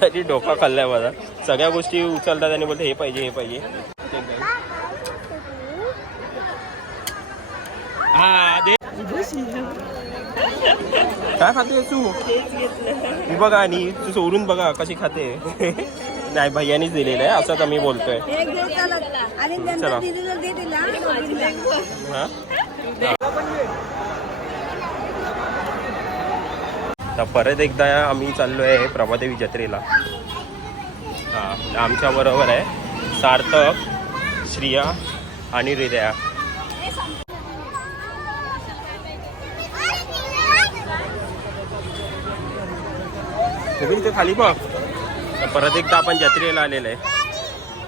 तरी डोका खाल्लाय माझा सगळ्या गोष्टी उचलतात आणि बोलते हे पाहिजे हे पाहिजे. हा दे काय खाते तू? ही बघा आणि तू सोडून बघा कशी खाते. नाही भैयानीच दिलेलं आहे असं तर मी बोलतोय. चला. हा? तर परत एकदा आम्ही चाललो आहे प्रभादेवी जत्रेला. हां आमच्या बरोबर आहे. सार्थक श्रिया आणि हृदया तुम्ही इथे खाली बघ. परत एकदा आपण जत्रेला आलेलो आहे.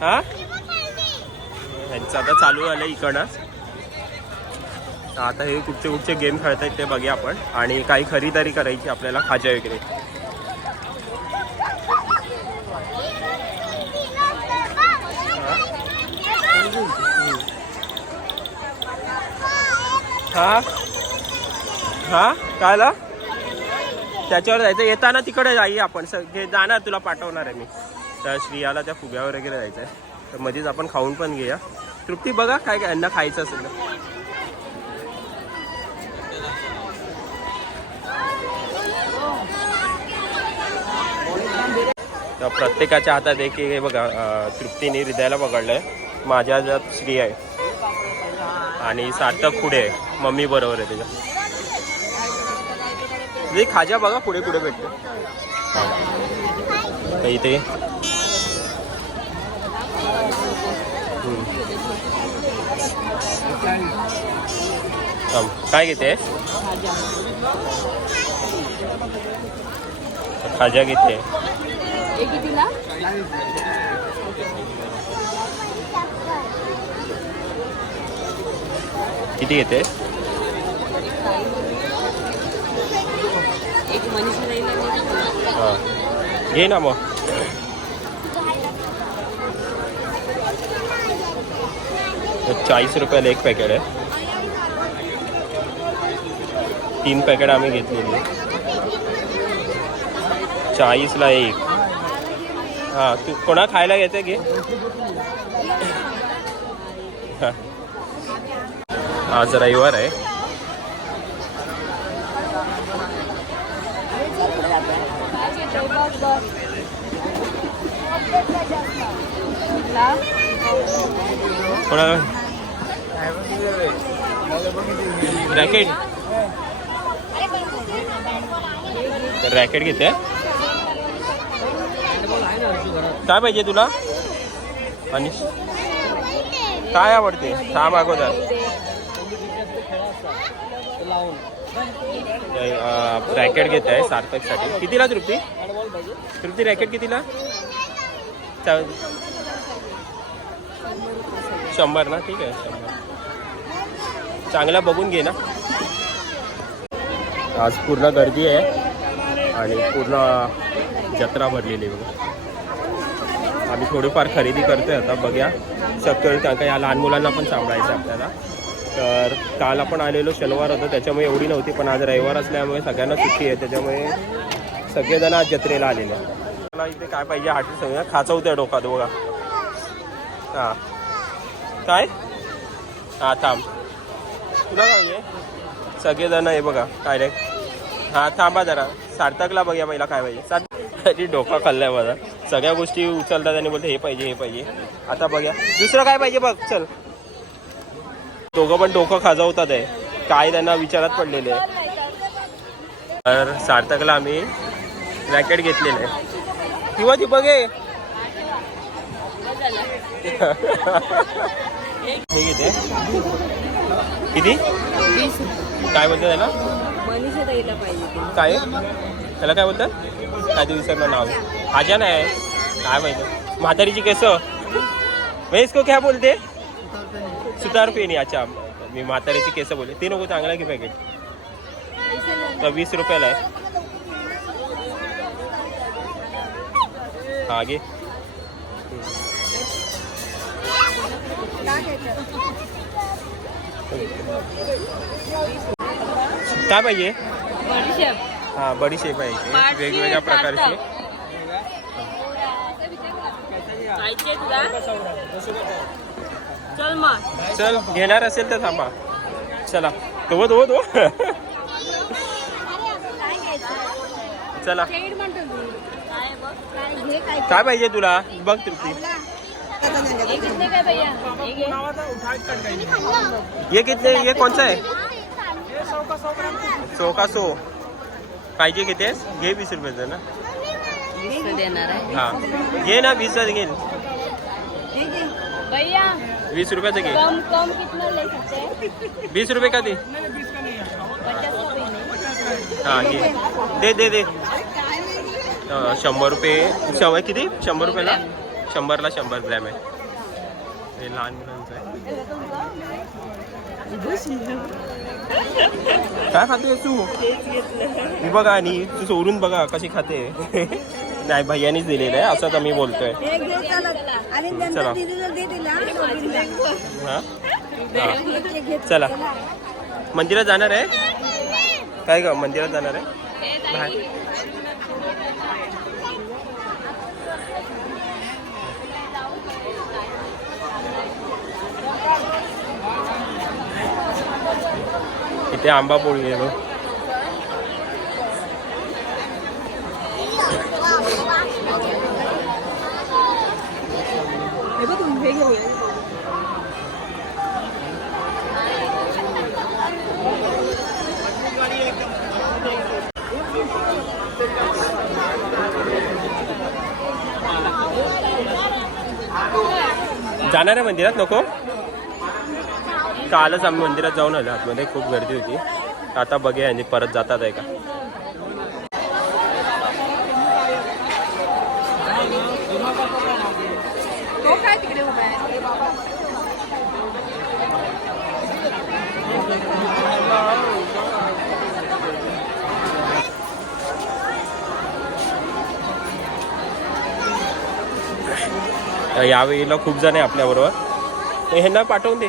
हां? यांचं आता चालू आलं इकडं. आता हे कुठचे कुठचे गेम खेळतायत ते बघूया आपण. आणि काही खरीदारी करायची आपल्याला खाज्या वगैरे. हा? हा? कायला त्याच्यावर जायचं? येताना तिकडे जाई आपण. सगळे जाणार तुला पाठवणार आहे मी. त्या श्रियाला त्या फुग्यावर वगैरे जायचं आहे तर मध्येच आपण खाऊन पण घेऊया. तृप्ती बघा काय काय यांना खायचं असेल तर. प्रत्येकाच्या हातात एक हे बघा तृप्तीने हृदयाला पकडलंय माझ्या हातात श्री आहे. आणि सार्थक पुढे आहे. मम्मी बरोबर आहे त्याच्या. म्हणजे खाजा बघा पुढे पुढे भेटते इथे. काय घेते? खाजा घेते. हे कितीला किती घेते? एक मनीषा हा. घे ना मग. चाळीस रुपयाला एक पॅकेट आहे. तीन पॅकेट आम्ही घेतलेली. चाळीसला एक. हां तू कोणा खायला घेते की? आज रविवार आहे. कोणा? रॅकेट. रॅकेट घेते? काय पाहिजे तुला? आणि काय आवडते? थांब अगोदर. रॅकेट घेत आहे सार्थकसाठी. कितीला तृप्ती? तृप्ती रॅकेट कितीला? शंभर ना? ठीक आहे शंभर. चांगला बघून घे ना. आज पूर्ण गर्दी आहे आणि पूर्ण जत्रा भरलेली आहे बघा. आम्ही थोडीफार खरेदी करतो आहे आता बघूया. शक्य त्या या लहान मुलांना पण सांभाळायचं आहे आपल्याला. तर काल आपण आलेलो शनिवार होतं त्याच्यामुळे एवढी नव्हती पण आज रविवार असल्यामुळे सगळ्यांना सुट्टी आहे त्याच्यामुळे सगळेजण आज जत्रेला आलेले मला इथे काय पाहिजे हाटी सांगूया. खाचवत्या डोका दोघा. हां. काय? हां थांब. तुला काय सगळेजण आहे बघा काय रे हां थांबा जरा. सार्थकला बघ्या पहिला काय पाहिजे. सार्थ डोका खाल्लाय माझा. सगळ्या गोष्टी उचलतात आणि बोलते हे पाहिजे हे पाहिजे. आता बघूया. दुसरं काय पाहिजे बघ चल. दोघं पण डोकं खाजवतात आहे. काय त्यांना विचारात पडलेले आहे. तर सार्थकला आम्ही रॅकेट घेतलेलं आहे. किंवा ती बघे. हे घेते. किती? काय बोलते त्याला. काय? त्याला काय बोलतात? काय ते नाव आजा नाही काय माहिती? म्हातारीची केस. मैं इसको क्या बोलते? सुतार पेनी अच्छा. मी म्हातारीची केस बोलले. ते नको चांगला की पॅकेट तर वीस रुपयाला आहे. हा घे. काय पाहिजे? हा बडीशेप आहे. इथे वेगवेगळ्या प्रकारचे. चल घेणार असेल तर थांबा. चला. तो तो तो चला. काय पाहिजे तुला? बघ तृप्ती. ये कितने ये कौन सा है सौ का सौ. पाहिजे किती घे वीस रुपयाचं ना वीस देणार आहे हा. घे ना वीस घे. भैया वीस रुपयाचं घे. कम कम कितना ले सकते हैं? वीस रुपये का दे? हा घे. दे दे दे. अं, शंभर रुपये. शंभर किती? शंभर रुपयाला? शंभरला शंभर ग्रॅम आहे. हे लहान मुलांचं आहे. काय खाते तू? मी बघा आणि तू सोडून बघा कशी खाते. नाही भैयानीच दिलेलं आहे असंच आम्ही बोलतोय. चला. हा? हा. चला. मंदिरात जाणार आहे? काय ग मंदिरात जाणार आहे? इथे आंबा पोळी आहे घेऊया जाणार आहे मंदिरात नको? कालच आम्ही मंदिरात जाऊन आलो. आतमध्ये खूप गर्दी होती. आता बघूया आणि परत जातात आहे का. यावेळेला खूप जण आहे आपल्याबरोबर. ह्यांना पाठवून दे.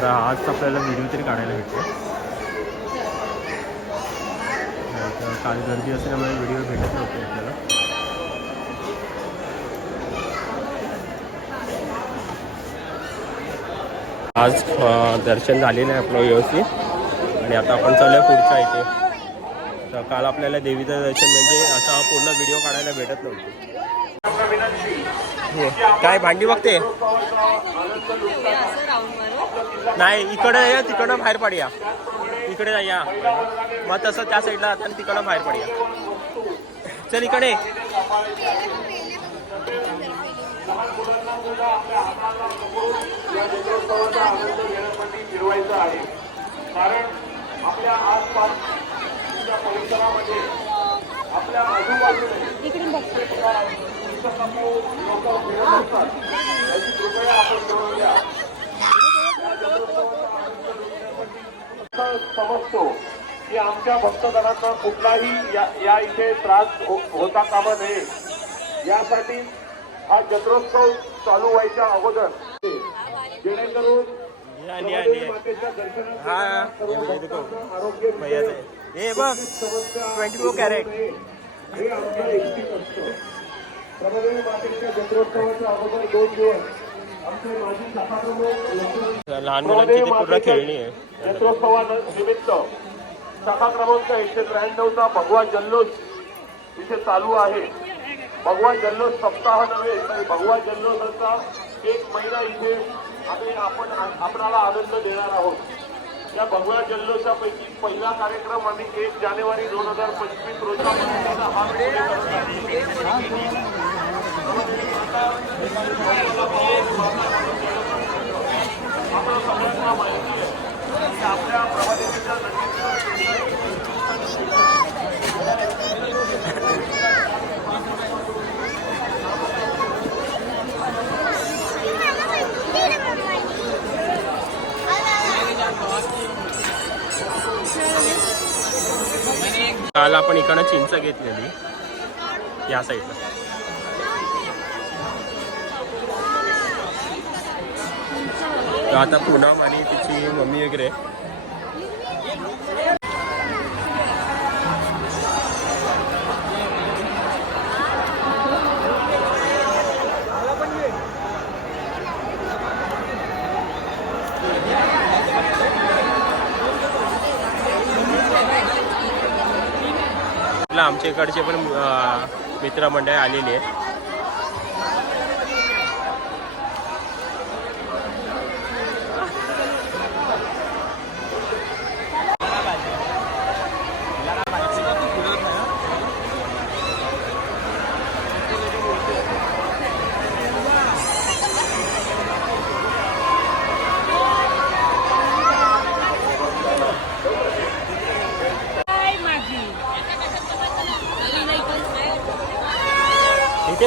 तर आज आपल्याला व्हिडिओ तरी काढायला भेटतो तर काल गर्दी असल्यामुळे व्हिडिओ भेटत नव्हते आपल्याला. आज दर्शन झालेलं आहे आपलं व्यवस्थित. आणि आता आपण चालूया पुढच्या इथे. तर काल आपल्याला देवीचं दर्शन म्हणजे असा पूर्ण व्हिडिओ काढायला भेटत नव्हते. काय भांडी बघते? नाही इकडे या तिकडं बाहेर पडूया. इकडे जा या. मग तसं त्या साईडला आता तिकडं बाहेर पडूया. चल इकडे. आपल्या आसपासच्या परिसरामध्ये आपल्या लोक आपण समजतो की आमच्या भक्तजनांना कुठलाही या या इथे त्रास हो- होता कामा नये. यासाठी हा जत्रोत्सव चालू व्हायच्या अगोदर जेणेकरून आरोग्य. हे कॅरेट. हे असतं. मातेच्या जत्रोत्सवाच्या अगोदर दोन दिवस लहान मुलांची ती पूर्ण खेळणी आहे. जत्रोत्सवानिमित्त शाखा क्रमांक एकशे त्र्याण्णवचा भगवा जल्लोष इथे चालू आहे. भगवा जल्लोष सप्ताह नव्हे तर भगवा जल्लोषाचा एक महिना इथे आम्ही आपण आपणाला आनंद देणार आहोत. या भगवा जल्लोषापैकी पहिला कार्यक्रम आम्ही एक जानेवारी दोन हजार पंचवीस रोजी काल आपण इकडनं चिंच घेतलेली. या साईडला. तर आता पूनम आणि तिची मम्मी वगैरे. आमच्या इकडचे पण मित्रमंडळ आलेली आहे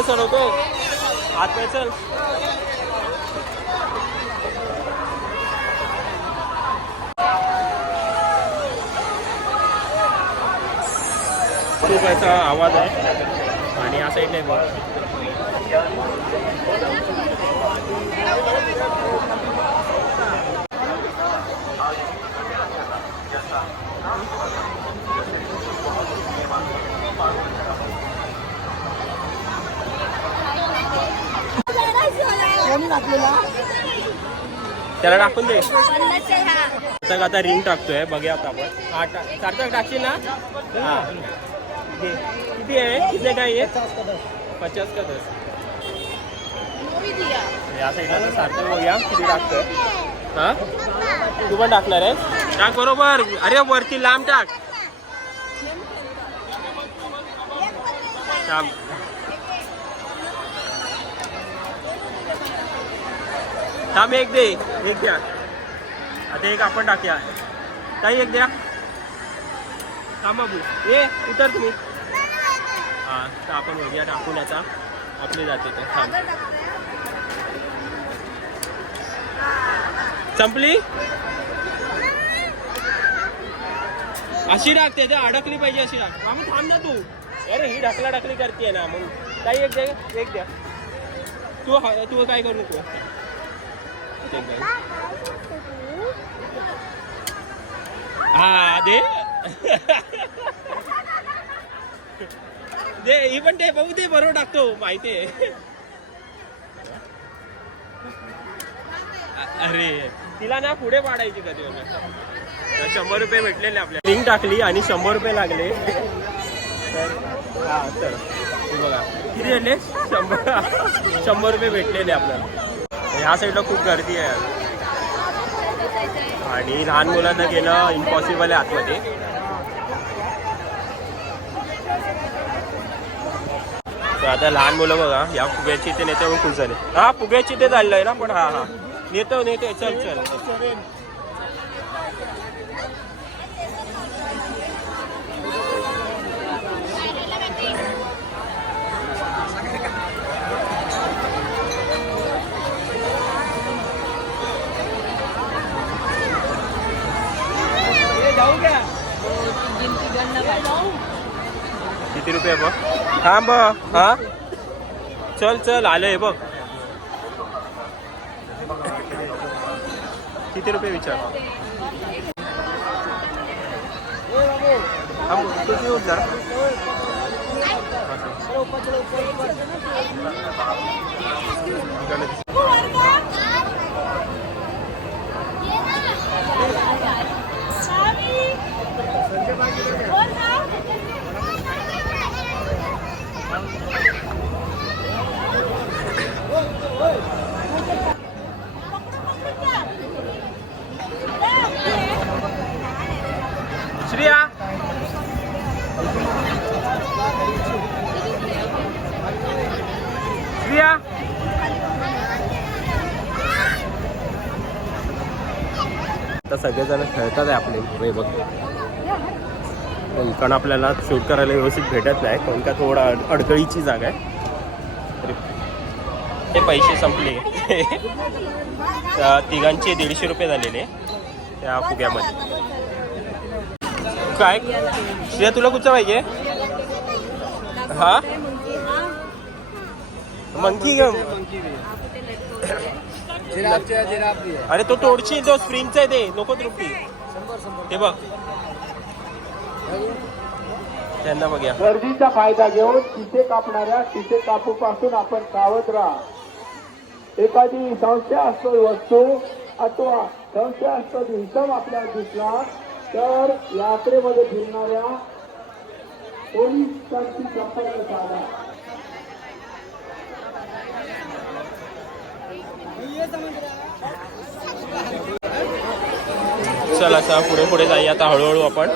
इथे चढवतो आत नाही चल. खूप याचा आवाज आहे. आणि या साईडने बघ. त्याला टाकून दे. आता आता रिंग टाकतोय बघूया आता आपण. हा टाक सार्थक टाकशील ना? हा. किती आहे? किती काय आहे पचास का दस? या साईडला तर सार्थक बघूया किती टाकतोय. हा? तू पण टाकणार आहे टाक बरोबर. अरे वरती लांब टाक. थांब. थांब एक दे एक द्या. आता एक आपण टाकूया. ताई एक द्या. थांब बाबू ये उतर तुम्ही. हा तर आपण बघूया टाकून याचा आपले जाते ते. थांब. संपली? अशी टाक त्याच्या अडकली पाहिजे अशी टाक. मग थांब ना तू. अरे ही ढकला ढकली करते ना मग. ताई एक द्या एक द्या. तू तू काय करू नको. हा दे दे ही पण दे बघू दे बरोबर टाकतो माहिती आहे अरे तिला ना पुढे पाडायची कधी शंभर रुपये भेटलेले आपल्या रिंग टाकली आणि शंभर रुपये लागले तर हा तर बघा किती भेटले शंभर शंभर रुपये भेटलेले आपल्याला ह्या साईडला खूप गर्दी आहे. आणि लहान मुलांना गेलं इम्पॉसिबल आहे आतमध्ये. तर आता लहान मुलं बघा या फुग्याची ते नेते खूप झाले. हा फुग्याची ते आहे ना पण हा हा. नेतो नेतो चल चल. किती रुपये बघ. थांब हा? चल चल आलंय बघ. किती रुपये विचार? जरा इकडनं श्रिया. श्रिया. आता सगळेजण खेळतात आहे आपले पुढे बघ. इकडं आपल्याला शूट करायला व्यवस्थित भेटत नाही. कारण का थोडा अड- अडगळीची जागा आहे. ते पैसे संपले. त्या तिघांचे दीडशे रुपये झालेले. त्या फुग्यामध्ये. काय? श्रेया तुला कुठचा पाहिजे? हा? मंकी अरे तो तोडशी तो स्प्रिंगचा आहे ते. नको तृप्ती ते बघ. त्यांना बघूया. गर्दीचा फायदा घेऊन तिथे कापणाऱ्या तिथे कापू पासून आपण सावध राहा. एखादी संशयास्पद वस्तू अथवा संशयास्पद इसम आपल्याला दिसला तर यात्रेमध्ये फिरणाऱ्या पोलिसांची संपर्क साधा. चल असा पुढे पुढे जाई आता हळूहळू आपण.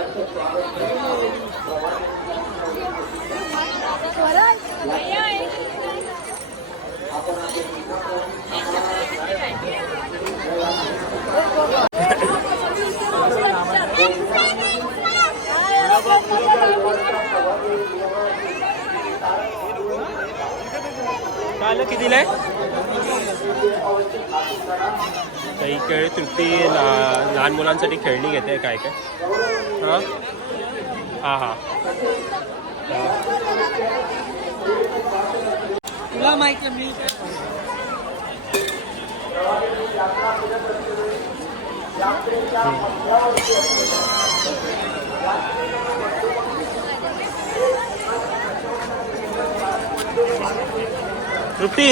काय आलं कितीला आहे? तर इकडे तृप्ती लहान मुलांसाठी खेळणी घेते काय काय? हां? हां हां. तुला माहिती मी तृप्ती?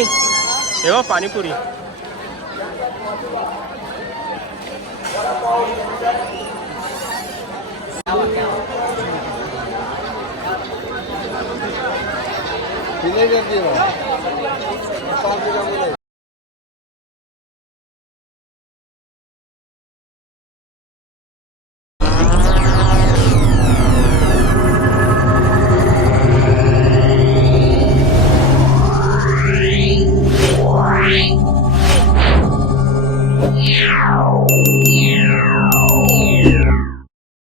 이거 파니뿌리 비닐장지로 빵꾸장으로